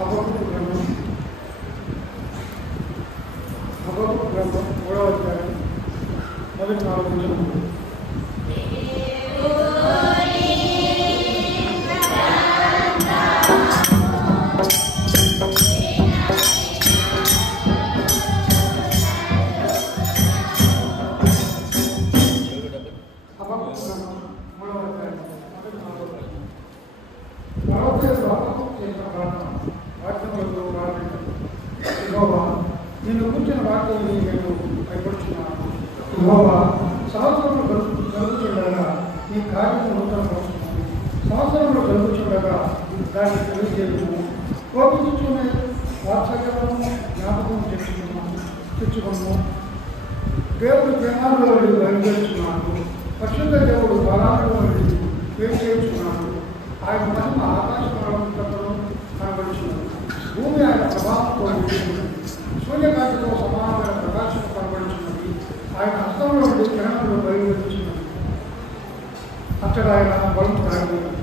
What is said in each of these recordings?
హబక్కూకు గ్రంథం 3వ అధ్యాయం మొదటి 4 వచనములు. నిన్ను కూర్చున్న వాక్యం నేను భయపడుతున్నాను. యెహోవా, సంవత్సరంలో జరుగుతుండగా నీ కార్యము నూతనపరుచున్నాను. సంవత్సరంలో జరుగుతుండగా దాన్ని తెలియజేయము. కోపించుకునే వాత్సల్యము జ్ఞాపకం తెచ్చుకున్నాము. దేవుడు జనాల్లో వెళ్ళి బయలుదేరుచున్నాడు. పరిశుద్ధ దేవుడు బలాలలో వెళ్ళి వేరు చేస్తున్నాడు. ఆయన మహిమ ఆకాశంలో కనబడుచున్నాడు. భూమి ఆయన ప్రభావంతో నిండినది. సూర్యకాంతితో సమానమైన ప్రకాశం కనబడుచున్నది. ఆయన హస్తంలో నుండి కిరణంలో బయలుదేరుచున్నది. అక్కడ ఆయన బలం కాయబడింది.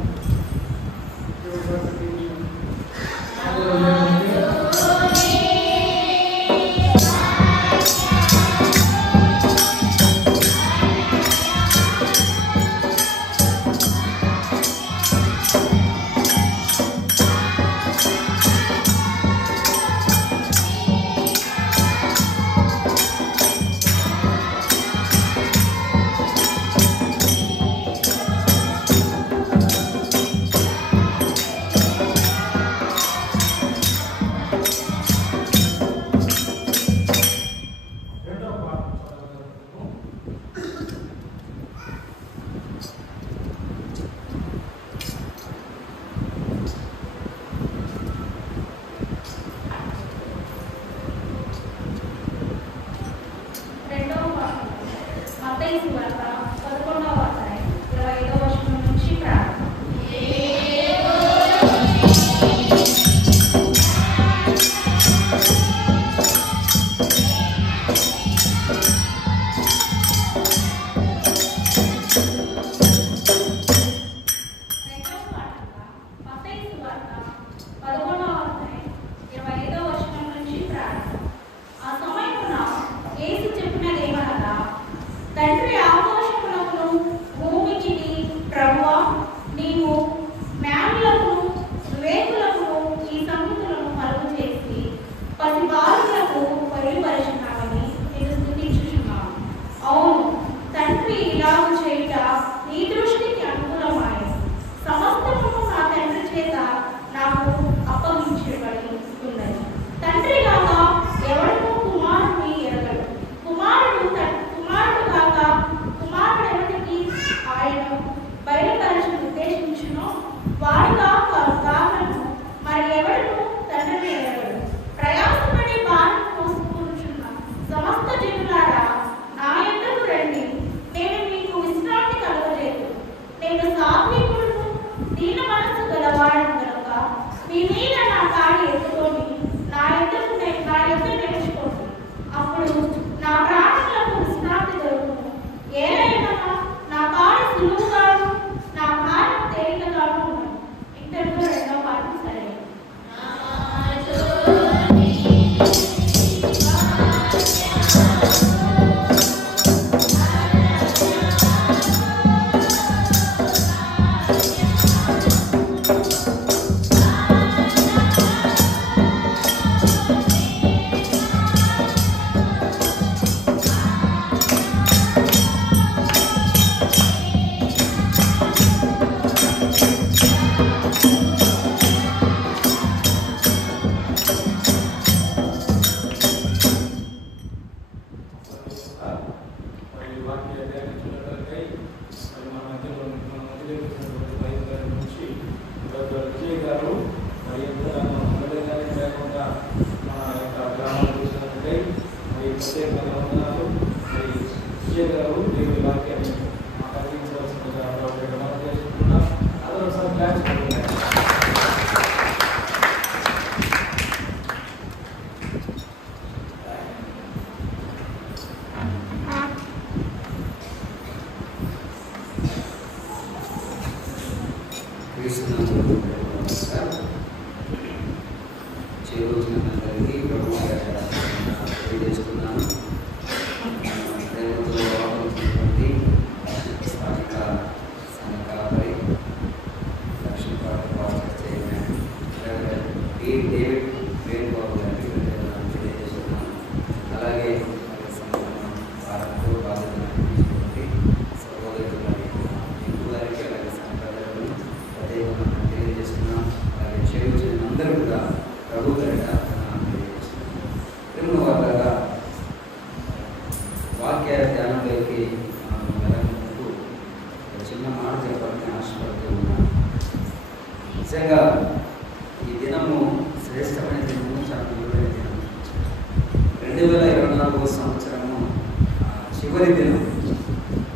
చేరువచ్చినందరికీ ప్రభు తెలియజేస్తున్నాను. ప్రేమతో ఆహ్వానించినటువంటి స్థానిక కాపరి లక్ష్మీపాటి పాస్టర్ చైర్మన్ డేవిడ్ వేణుబాబు గారికి తెలియజేస్తున్నాను. అలాగే భారత్తో బాధ్యత సహోదరులు గారికి అలాగే సంప్రదాయాలను ప్రత్యేకంగా తెలియజేస్తున్నాం. అలాగే చేరువచ్చిన అందరూ కూడా ప్రభు గారిట తెలియజేస్తున్నాం. ప్రేమ వాళ్ళ వాక్య ధ్యానంలోకి వెళ్ళడానికి చిన్న మాట చెప్పాలని ఆశపడుతూ ఉన్నాను. నిజంగా ఈ దినము శ్రేష్టమైన దినము, చాలా విలువైన దినం. 2024 సంవత్సరము చివరి దినం,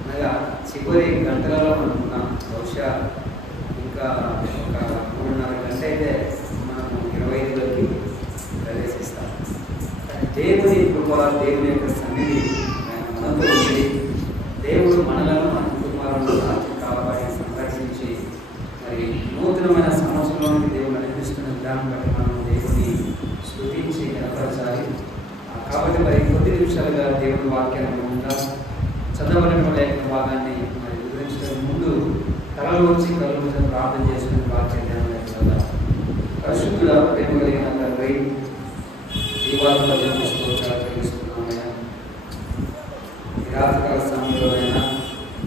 అనగా చివరి గంటలలో మనం ఉన్నాం. బహుశా ఇంకా ఒక 3.5 గంట అయితే మనము 25లోకి ప్రవేశిస్తాం. దేవుని కృప, దేవుని యొక్క సన్నిధి మనతో ఉంది. దేవుడు మనలను మన కుటుంబాలను కాచి కాపాడి సంరక్షించి మరి నూతనమైన సంవత్సరంలోకి దేవుడు నడిపిస్తున్న విధానం బట్టి మనం దేవుని స్తుతించి కనపరచాలి. కాబట్టి మరి కొద్ది నిమిషాలుగా దేవుని వాక్యాన్ని ఉందా చదవబడిన లేఖన భాగాన్ని మరి వివరించడం ముందు కళలు వచ్చి ప్రార్థన చేసుకుని వాక్యాన్ని పరిశుద్ధుడ ప్రేమ కలిగిన తండ్రి, జీవాత్మ తెలుస్తున్నామయ్యా. ఈ రాత్రికాల సమయంలోనైనా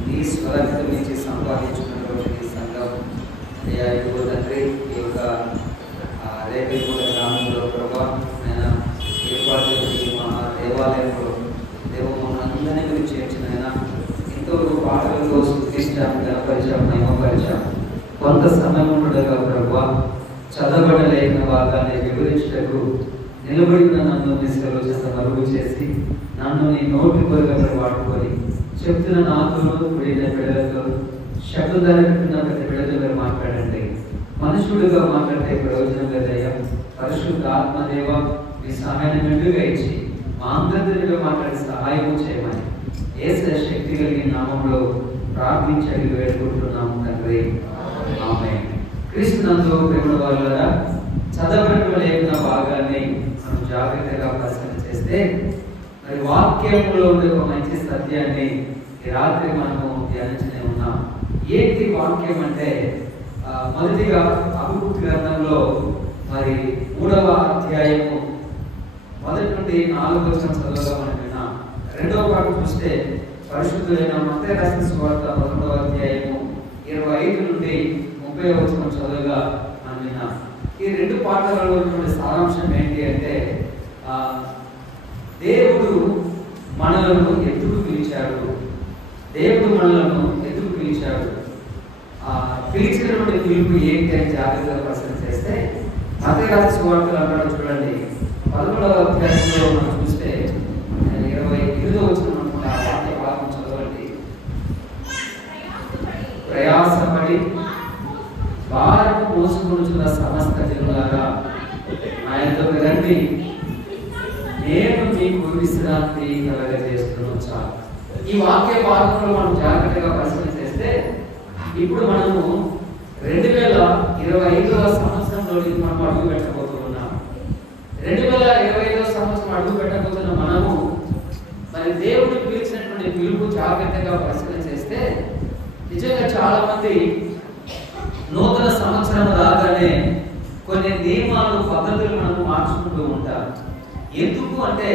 నీ స్వరక్తం నుంచి సంపాదించుకున్నటువంటి నీ సంఘం అయ్యా, ఇదిగో తండ్రి ఈ యొక్క రేపల్లిగూడ గ్రామంలో ప్రభా ఆయన ఏర్పాటు చేసి మా దేవాలయంలో మమ్మల్ని అందరినీ చేర్చినైనా ఎంతో పాటలతో స్థుతించాము, గణపరిచాము, మహిమపరిచాము. కొంత సమయం ఉండగా ప్రభా చదవబడిన లేఖన భాగాన్ని వివరించటకు నిలబడిన నన్ను మీ సెలవు మరుగు చేసి నన్ను నీ నోటి కొరగా వాడుకొని చెప్తున్న నాతో కూడిన బిడ్డలతో శబ్దధారకున్న ప్రతి బిడ్డతో మీరు మాట్లాడండి. మనుషుడుగా మాట్లాడితే ప్రయోజనం లేదయ్యా. పరిశుద్ధ ఆత్మదేవ మీ సహాయాన్ని మెండుగా ఇచ్చి మా అందరితో మాట్లాడి సహాయం చేయమని యేసు శక్తి కలిగిన నామంలో ప్రార్థించి వేడుకుంటున్నాము తండ్రి, ఆమేన్. క్రీస్తునందు ప్రేమ వాళ్ళరా, చదవబడిన లేఖన భాగాన్ని మనం జాగ్రత్తగా పరిశీలన చేస్తే మరి వాక్యంలో ఉండే ఒక మంచి సత్యాన్ని ఈ రాత్రి మనము ధ్యానించనే ఉన్నాం. ఏంటి వాక్యం అంటే మొదటిగా హబక్కూకు గ్రంథంలో మరి 3వ అధ్యాయము మొదటి నుండి 4వ వచనం చదవగా మనం విన్నాం. 2వ భాగం చూస్తే పరిశుద్ధులైన మత్తయి రాసిన సువార్త 11వ అధ్యాయము 25 నుండి 30వ వచనం చదవగా మనం విన్నాం. ఈ 2 పాఠాలలో ఉన్నటువంటి సారాంశం ఏంటి అంటే దేవుడు మనలను ఎందుకు పిలిచాడు, దేవుడు మనలను ఎందుకు పిలిచాడు, పిలిచినటువంటి పిలుపు ఏంటి అని జాగ్రత్తగా పరిశీలన చేస్తే మత్తయి రాసిన సువార్తలు అన్నాడు చూడండి. 11వ అధ్యాయంలో మనం చూస్తే 28వ వచనం అనుకుంటా వాక్య భాగం చదవండి. ప్రయాసపడి భారము మోసుకొనుచున్న సమస్త జనులారా నా యొద్దకు రండి, నేను మీకు విశ్రాంతి కలగజేస్తున్నాను. చాలు. ఈ వాక్య భాగంలో మనం జాగ్రత్తగా పరిశీలన చేస్తే ఇప్పుడు మనము 2025వ సంవత్సరంలోకి మనం అడుగు పెట్టబోతున్నాం. 2025వ సంవత్సరం అడుగు పెట్టబోతున్న మనము మరి దేవుడు పిలిచినటువంటి పిలుపు జాగ్రత్తగా పరిశీలన చేస్తే నిజంగా చాలా మంది నూతన సంవత్సరం రాగానే కొన్ని నియమాలు, పద్ధతులు మనము మార్చుకుంటూ ఉంటారు. ఎందుకు అంటే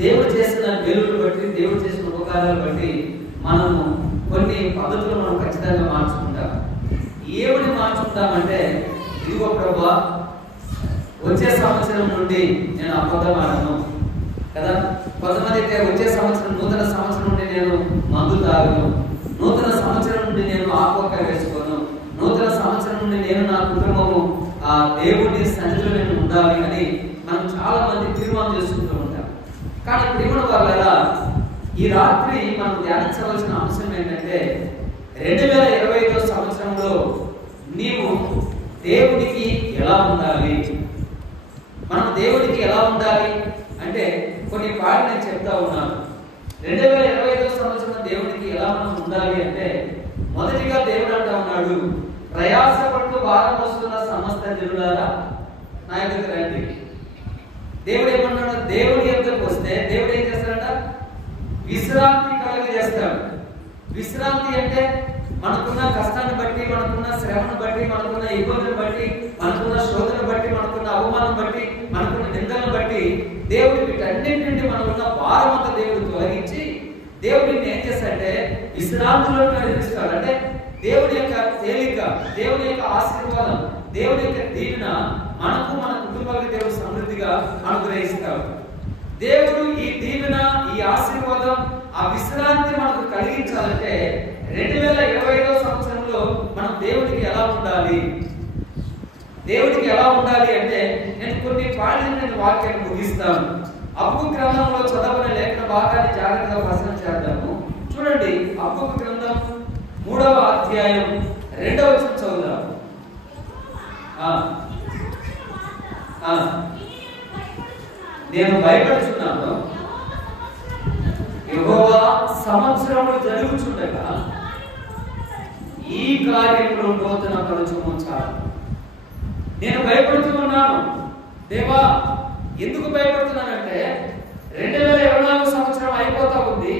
దేవుడు చేసిన మేలును బట్టి, దేవుడు చేసిన ఉపకారాలు బట్టి మనము కొన్ని పద్ధతులు మనం ఖచ్చితంగా మార్చుకుంటాం. ఏమని మార్చుకుంటామంటే, ఇదిగో ప్రభువా వచ్చే సంవత్సరం నుండి నేను అబద్ధం ఆడను కదా. కొంతమంది అయితే వచ్చే సంవత్సరం, నూతన సంవత్సరం నుండి నేను మందు తాగను, నూతన సంవత్సరం నుండి నేను ఆకుపక్క వేసుకోను, నూతన సంవత్సరం నుండి నేను నా కుటుంబము దేవుడి సన్నిధిలో నేను ఉండాలి అని మనం చాలా మంది తీర్మానం చేసుకుంటూ ఉంటాం. కానీ ప్రేమ వాళ్ళరా, ఈ రాత్రి మనం ధ్యానించవలసిన అంశం ఏంటంటే 2025వ సంవత్సరంలో నీవు దేవుడికి ఎలా ఉండాలి. మనం దేవుడికి ఎలా ఉండాలి అంటే కొన్ని పాటలు నేను చెప్తా ఉన్నాను. 2025వ సంవత్సరం దేవుడికి ఎలా మనం ఉండాలి అంటే మొదటిగా దేవుడు అంటా ఉన్నాడు, ప్రయాసపడుతూ భారం వస్తున్న సమస్త జనులారా నా యొద్దకు రండి. దేవుడు ఏమన్నాడు? దేవుడి యొద్దకు వస్తే దేవుడు ఏం చేస్తాడంట? విశ్రాంతి కలుగజేస్తాడు. విశ్రాంతి అంటే మనకున్న కష్టాన్ని బట్టి, మనకున్న శ్రమను బట్టి, మనకున్న ఇబ్బందులను బట్టి, మనకున్న శోధన బట్టి, మనకున్న అవమానం బట్టి, మనకున్న నిందలను బట్టి దేవుడు వీటన్నింటి నుండి మనకున్న భారం అంతా దేవుడు తొలగించి దేవుడిని ఏం చేస్తాడంటే విశ్రాంతిలో నడిపిస్తాడు. అంటే దేవుడి యొక్క తేలిక, దేవుడి యొక్క ఆశీర్వాదం, దేవుడి యొక్క దీవెన మనకు, మన కుటుంబాలకు దేవుడు సమృద్ధిగా అనుగ్రహిస్తాడు. దేవుడు ఈ దీవెన, ఈ ఆశీర్వాదం, ఆ విశ్రాంతి మనకు కలిగించాలంటే 2025వ సంవత్సరంలో మనం దేవుడికి ఎలా ఉండాలి? దేవుడికి ఎలా ఉండాలి అంటే నేను కొన్ని పాఠాలను వాక్యాన్ని ముగిస్తాను. హబక్కూకు గ్రంథంలో చదవని లేఖన భాగాన్ని జాగ్రత్తగా పరిశీలన చేద్దాము. చూడండి, హబక్కూకు గ్రంథం 3వ అధ్యాయం 2వ వచనం చదువుదాం. నేను భయపడుచున్నాను, యెహోవా సంవత్సరములు జరుగుచుండగా ఈ కార్యములు నూతన పరచుము చాలు. నేను భయపడుతూ ఉన్నాను. దేవా, ఎందుకు భయపడుతున్నానంటే 2024 సంవత్సరం అయిపోతా ఉంది,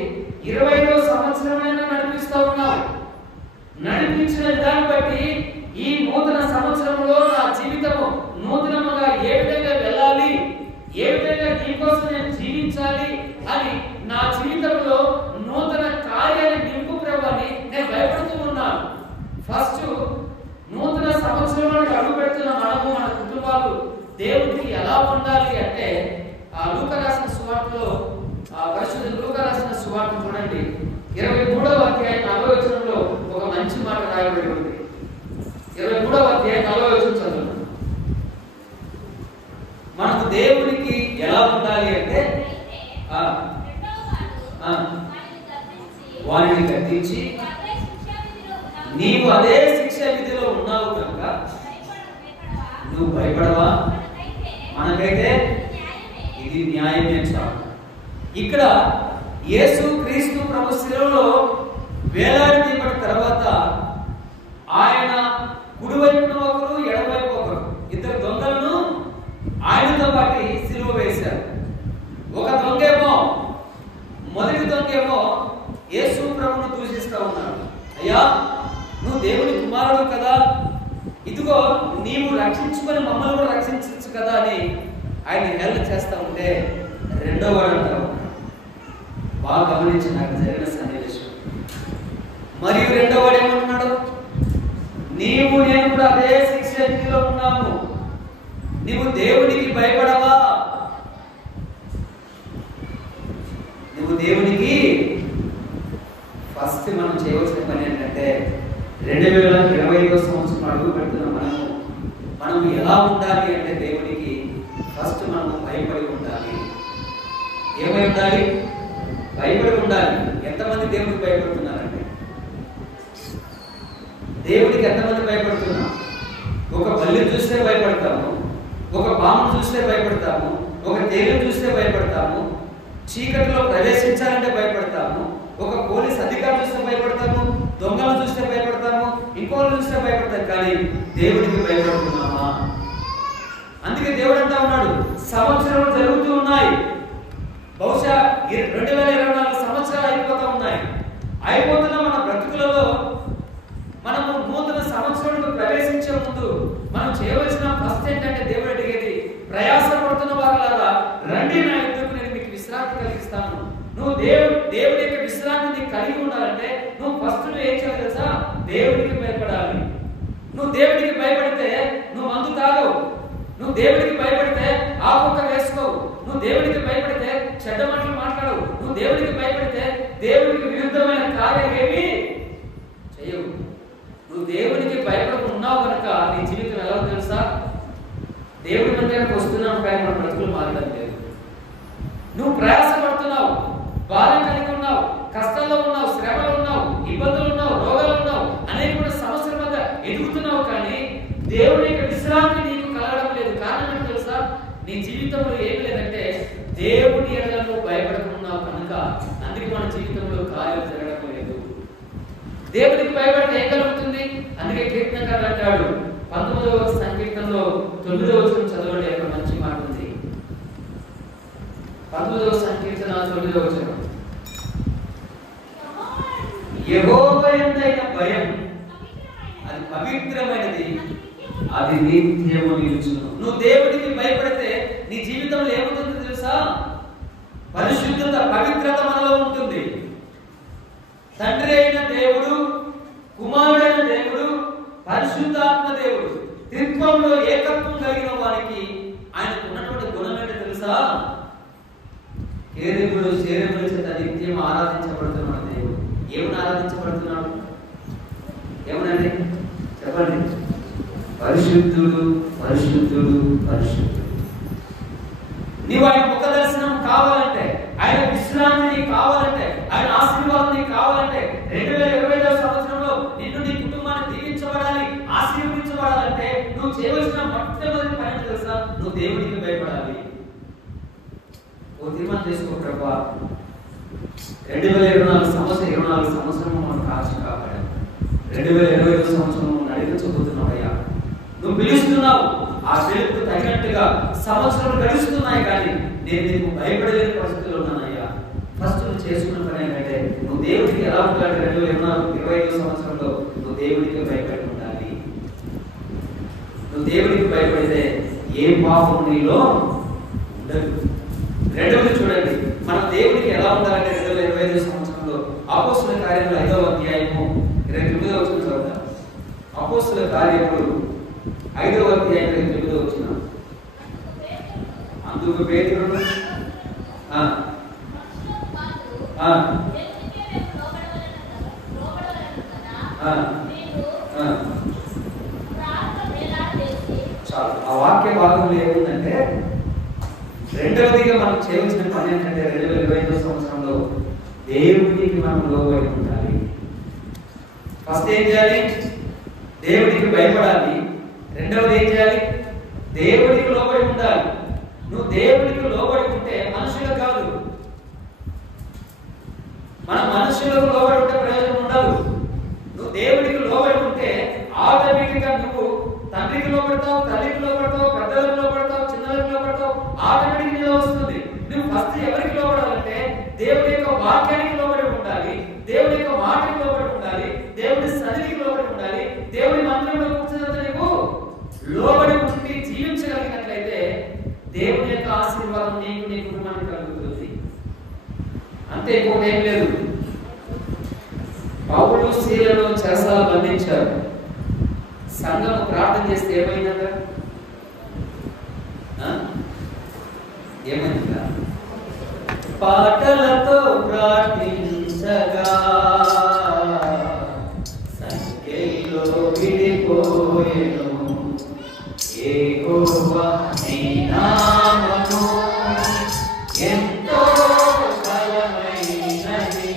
25వ సంవత్సరమైనా నడిపిస్తా ఉన్నావు. నడిపించిన దాన్ని బట్టి ఈ నూతన సంవత్సరంలో నా జీవితము నూతనముగా ఏ విధంగా వెళ్ళాలి, ఏ విధంగా నీకోసం నేను జీవించాలి అని నా జీవితంలో నూతన కార్యాన్ని నింపు ప్రభుని నేను భయపడుతూ ఉన్నాను. ఫస్ట్ నూతన సంవత్సరంలోకి అడుగు పెడుతున్న మనము, మన కుటుంబాలు దేవుడికి ఎలా ఉండాలి అంటే లూకా రాసిన సువార్తలో, పరిశుద్ధ లూకా రాసిన సువార్త చూడండి, 23వ అధ్యాయం 40వ వచనంలో ఒక మంచి మాట రాయబడి ఉంది. 23వ అధ్యాయం 40వ వచనం చదువు. మనకు దేవునికి ఎలా ఉండాలి అంటే వారిని గద్దించి నీవు అదే శిక్షా విధిలో ఉన్నావు కనుక నువ్వు భయపడవా? మనకైతే ఇది న్యాయమే చాలు. ఇక్కడ యేసు క్రీస్తు ప్రభు శిలువలో వేలాడదీయబడిన తర్వాత ఆయన కుడివైపున ఒకరు, ఎడమవైపు ఒకరు, ఇద్దరు దొంగలను ఆయనతో పాటు సిలువ వేశారు. ఒక దొంగేమో, మొదటి దొంగేమో యేసు ప్రభువును దూషిస్తూ ఉన్నాడు. అయ్యా, నువ్వు దేవుని కుమారుడు కదా, ఇదిగో నీవు రక్షించుకొని మమ్మల్ని కూడా రక్షించచ్చు కదా అని ఆయన హెల్ప్ చేస్తూ ఉంటే రెండో వాడు అంటారు, బాగా గమనించి నాకు జరిగిన సన్నివేశం. మరియు రెండో వాడు ఏమంటున్నాడు? నీవు నేను కూడా అదే శిక్ష విధిలో ఉన్నాము, నీవు దేవునికి భయపడవా? నువ్వు దేవునికి ఫస్ట్ మనం చేయవలసిన పని ఏంటంటే 2025వ సంవత్సరం అడుగు పెడుతున్న మనం ఎలా ఉండాలి అంటే దేవునికి ఫస్ట్ మనము భయపడి ఉండాలి. ఏమై ఉండాలి? భయపడి ఉండాలి. ఎంతమంది దేవునికి భయపడుతున్నారంటే? దేవునికి ఎంతమంది భయపడుతున్నాం? ఒక బల్లిని చూస్తే భయపడతాము, ఒక పామును చూస్తే భయపడతాము, ఒక తేలును చూస్తే భయపడతాము, చీకటిలో ప్రవేశించాలంటే భయపడతాము, ఒక పోలీస్ అధికారి చూస్తే భయపడతాము, దొంగలను చూస్తే భయపడతాము, ఇంకోళ్ళు చూస్తే భయపడతాం. కానీ దేవుడికి భయపడుతున్నామా? అందుకే దేవుడు అంటా ఉన్నాడు, సంవత్సరాలు జరుగుతూ ఉన్నాయి, బహుశా 2024 సంవత్సరాలు అయిపోతూ ఉన్నాయి. అయిపోతున్న మన బ్రతుకులలో మనము నూతన సంవత్సరానికి ప్రవేశించే ముందు మనం చేయవలసిన ఫస్ట్ ఏంటంటే దేవుడు అడిగేది, ప్రయాసపడుతున్న వారులారా రండి నా యుద్ధకు, నేను మీకు విశ్రాంతి కలిగిస్తాను. నువ్వు దేవుడి యొక్క విశ్రాంతిని కలిగి ఉండాలంటే నువ్వు ఫస్ట్ ఏం చేయాలి తెలుసా? దేవుడికి భయపడాలి. నువ్వు దేవుడికి భయపడితే నువ్వు మందు తాగవు, నువ్వు దేవుడికి భయపడితే ఆకుక్క వేసుకోవు, నువ్వు దేవుడికి భయపడితే చెడ్డ మాటలు మాట్లాడవు, నువ్వు దేవుడికి భయపడితే దేవుడికి విరుద్ధమైన కార్యాలు ఏమి చేయవు. నువ్వు దేవుడికి భయపడకుండా ఉన్నావు కనుక నీ జీవితం ఎలా తెలుసా? దేవుడి మందిరానికి వస్తున్నావు కానీ మన బ్రతుకులు మారడం లేదు. నువ్వు ప్రయాసపడుతున్నావు, భారం కలిగి ఉన్నావు, కష్టాల్లో ఉన్నావు, శ్రమలో ఉన్నావు, ఇబ్బందులు ఉన్నావు, రోగాలు ఉన్నావు, అనేక సమస్యల మధ్య ఎదుగుతున్నావు, కానీ దేవుడి యొక్క విశ్రాంతి నీకు కలగడం లేదు. కారణం ఏంటో తెలుసా? నీ జీవితంలో ఏమి లేదంటే దేవుడి ఎడలను భయపడుతున్నావు కనుక. అందుకే మన జీవితంలో కార్యాలు జరగడం లేదు. దేవుడికి భయపడితే ఏం కలుగుతుంది? అందుకే కీర్తనకారుడు అంటాడు 19వ సంకీర్తనలో 9వ వచనం చదవండి, అక్కడ మంచి మాట ఉంది. 19వ సంకీర్తన 9వ వచనం. యెహోవా యందైన భయం అది పవిత్రమైనది, అది నిత్యము నిలుచును. నువ్వు దేవుడికి భయపడితే నీ జీవితంలో ఏమవుతుందో తెలుసా? పరిశుద్ధత, పవిత్రత మనలో ఉంటుంది. తండ్రి అయిన దేవుడు, కుమారుడైన దేవుడు, పరిశుద్ధాత్మ దేవుడు త్రిత్వంలో ఏకత్వం కలిగిన వారికి ఆయనకు ఉన్నటువంటి గుణం ఏంటో తెలుసా? కేరుబులు చేరుబుల చేత నిత్యం ఆరాధించబడుతున్నాడు దేవుడు. ఏమని ఆరాధించబడుతున్నాడు? ఏమనండి చెప్పండి. పరిశుద్ధుడు, పరిశుద్ధుడు, పరిశుద్ధుడు. నీవు ఆయన ముఖ దర్శనం కావాలంటే, ఆయన విశ్రాంతి కావాలంటే, ఆయన ఆశీర్వాదం కావాలంటే, 2025వ సంవత్సరంలో నిన్ను నీ కుటుంబాన్ని దీవించబడాలి, ఆశీర్వదించబడాలంటే నువ్వు చేయవలసిన మొట్టమొదటి పని తెలుసా? నువ్వు దేవుడికి భయపడాలి. ఓ తీర్మానం చేసుకో, ప్రభా 2024 సంవత్సరం మనం కాచి కాపాడాలి. 2025వ సంవత్సరం నడిపించబోతున్నావయ్యా. నువ్వు పిలుస్తున్నావు, ఆ పిలుపుకు తగినట్టుగా సంవత్సరాలు గడుస్తున్నాయి, కానీ నేను నీకు భయపడలేని పరిస్థితుల్లో ఉన్నానయ్యా. ఫస్ట్ నువ్వు చేసుకున్న పని ఏంటంటే, నువ్వు దేవుడికి ఎలా ఉండాలి? 2025వ సంవత్సరంలో నువ్వు దేవుడికి భయపడి ఉండాలి. నువ్వు దేవుడికి భయపడితే ఏ పాపం నీలో ఉండదు. రెండవది చూడండి, మనం దేవుడికి ఎలా ఉండాలంటే 2025వ సంవత్సరంలో అపోస్తుల కార్యములు 5వ అధ్యాయము 29వ వచనం చదువుతాం. అపోస్తుల కార్యములు 5వ అధ్యాయం 29వ వచనం. అందుకు పేతురు చాలు. ఆ వాక్య భాగంలో ఏముందంటే, రెండవదిగా మనం చేయవలసిన పని ఏంటంటే 2025వ సంవత్సరంలో దేవుడికి మనం లోబడి ఉండాలి. ఫస్ట్ ఏం చేయాలి? దేవుడికి భయపడాలి. రెండవది ఏం చేయాలి? దేవుడికి లోబడి ఉండాలి. నువ్వు దేవుడికి లోబడి ఉంటే మనుషులకు కాదు, మన మనుషులకు లోబడి ఉంటే ప్రయోజనం ఉండదు. నువ్వు దేవుడికి లోబడి ఉంటే ఆటోమేటిక్ గా నువ్వు తండ్రికి లోబడతావు, తల్లికి లోబడతావు, పెద్దలకు లోబడతావు, చిన్నలకు లోబడతావు. ఆటోమేటిక్ నీలో వస్తుంది. నువ్వు ఫస్ట్ ఎవరికి లోబడాలంటే దేవుడి యొక్క వాక్యానికి లోబడి ఉండాలి, దేవుడి యొక్క మాటకి లోబడి ఉండాలి, దేవుడి సన్నిధికి లోబడి ఉండాలి. దేవుడి మందిరంలో కూర్చున్నంత నీవు లోబడి ఉండి జీవించగలిగినట్లయితే దేవుని యొక్క ఆశీర్వాదం నీకు, నీ కుటుంబానికి కలుగుతుంది. అంతే, ఇంకోటి ఏం లేదు. పౌలు శీలను చెరసాల బంధించారు. సంఘం ప్రార్థన చేస్తే ఏమైందంట? ఏమైందా? పాటలతో ప్రార్థించగా సంఖ్యలో విడిపోయెను. యెహోవా నీ నామము ఎంతో బలమైనది,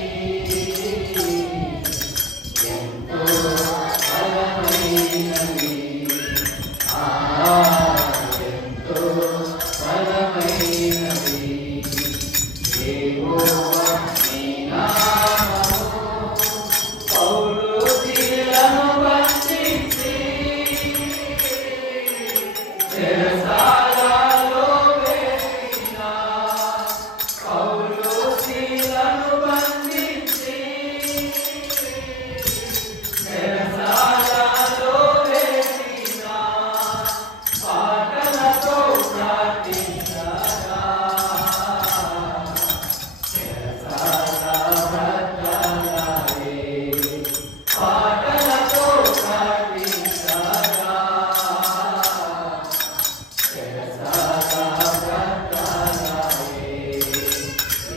ఎంతో బలమైనది, ఎంతో బలమైనది. యెహోవా నీ నామము. పౌలు శీలను బంధించి చెరసాలలో వేసిన, పౌలు శీలను బంధించి చెరసాలలో వేసిన, పాటలతో ప్రార్థించగా చెరసాల భద్రతాయే, పాటలతో ప్రార్థించగా చెరసాల భద్రతాయే.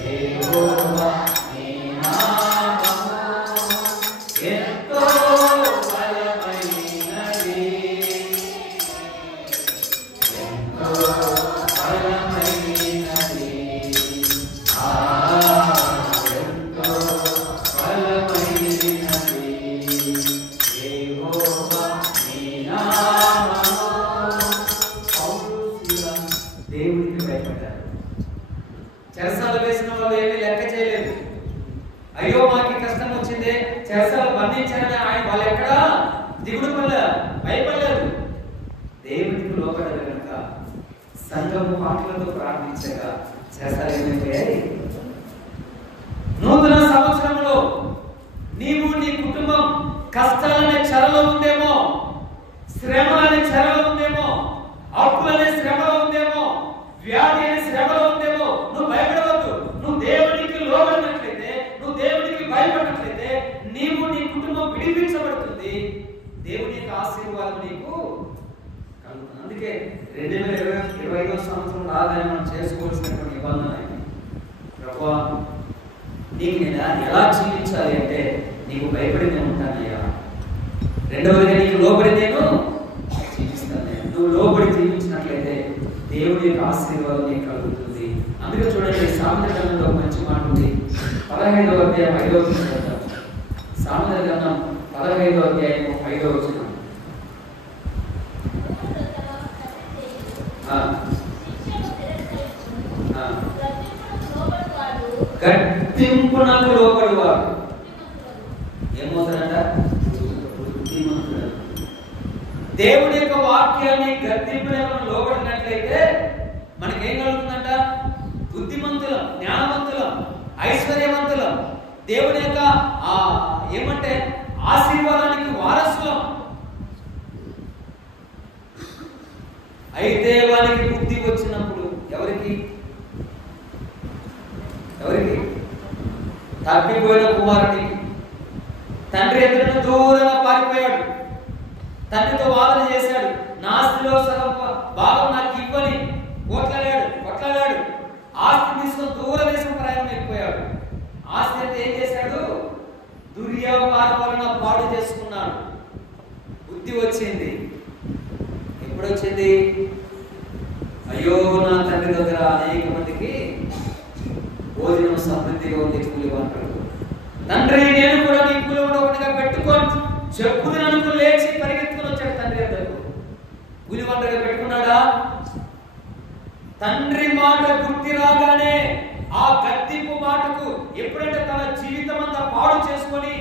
యెహోవా నీ నామము ఎంతో బలమైనది, ఎంతో బలమైనది, ఎంతో బలమైనది. యెహోవా నీ నామము. పౌలు శీలను దేవుడికి భయపడ్డారు. చెరసాల వేసిన వాళ్ళు ఏమీ లెక్క చేయలేదు. అయ్యో మాకు కష్టం వచ్చిందే, చెరసాల బంధించారని ఆయన వాళ్ళు ఎక్కడా దిగుడు భయపడలేదు. దేవుడికి లోపడారు కనుక సంఘము పాటలతో ప్రార్థించగా చేస్తారు ఏమైతే నూతన సంవత్సరంలో నీవు నీ కుటుంబం కష్టాలనే చెరలో ఉందేమో, శ్రమలనే చెరలో ఉందేమో, అప్పులనే శ్రమలో ఉందేమో, వ్యాధి అనే శ్రమలో ఉందేమో. నువ్వు భయపడవద్దు. నువ్వు దేవునికి లోబడినట్లయితే, నువ్వు దేవునికి భయపడినట్లయితే నీవు నీ కుటుంబం విడిపించబడుతుంది. దేవుని యొక్క ఆశీర్వాదం నీకు కలుగుతుంది. అందుకే 2025వ సంవత్సరం రాగానే మనం చేసుకోవాల్సినటువంటి నిబంధన ప్రభువా నీకు నేను ఎలా జీవించాలి అంటే నీకు భయపడి నేను ఉంటానయ్యా. రెండవదిగా నీకు లోబడి నేను జీవిస్తాను. నువ్వు లోబడి జీవించినట్లయితే దేవుడి యొక్క ఆశీర్వాదం నీకు కలుగుతుంది. అందుకే చూడండి, సామెతల గ్రంథంలో మంచి మాట ఉంది. 15వ అధ్యాయం 5వ వచనం. సామెతల గ్రంథం 15వ అధ్యాయం 5వ వచనం. గద్దింపునకు లోబడివాడు ఏమవుతాడంట? బుద్ధిమంతుడు. దేవుడి యొక్క వాక్యాన్ని గద్దింపునకు లోబడినట్లయితే మనకేం కలుగుతుందంట? బుద్ధిమంతులం, జ్ఞానవంతులం, ఐశ్వర్యవంతులం, దేవుడి యొక్క ఏమంటే ఆశీర్వాదానికి వారసులం. అయితే వారికి బుద్ధి వచ్చినప్పుడు ఎవరికి తప్పిపోయిన కుమారుడికి తండ్రి ఎదురును దూరంగా పారిపోయాడు. తండ్రితో వాదన చేశాడు. నా ఆస్తిలో సగం భాగం నాకు ఇవ్వని కొట్లాడాడు. ఆస్తి తీసుకుని దూర దేశం ప్రయాణం అయిపోయాడు. ఆస్తి అంటే ఏం చేశాడు? దుర్వ్యవహారం వలన పాడు చేసుకున్నాడు. బుద్ధి వచ్చింది. ఎప్పుడు వచ్చింది? అయ్యో నా తండ్రి దగ్గర అనేక మందికి భోజనం సమృద్ధిగా ఉంది, కూలివంటలు. తండ్రి నేను కూడా నీ కూలివంటగా పెట్టుకొని చెప్పుని అనుకుని లేచి పరిగెత్తుకుని వచ్చాడు తండ్రి దగ్గరకు. కూలివంటగా పెట్టుకున్నాడా? తండ్రి మాట గుర్తి రాగానే ఆ గద్దింపు మాటకు ఎప్పుడంటే తన జీవితం అంతా పాడు చేసుకొని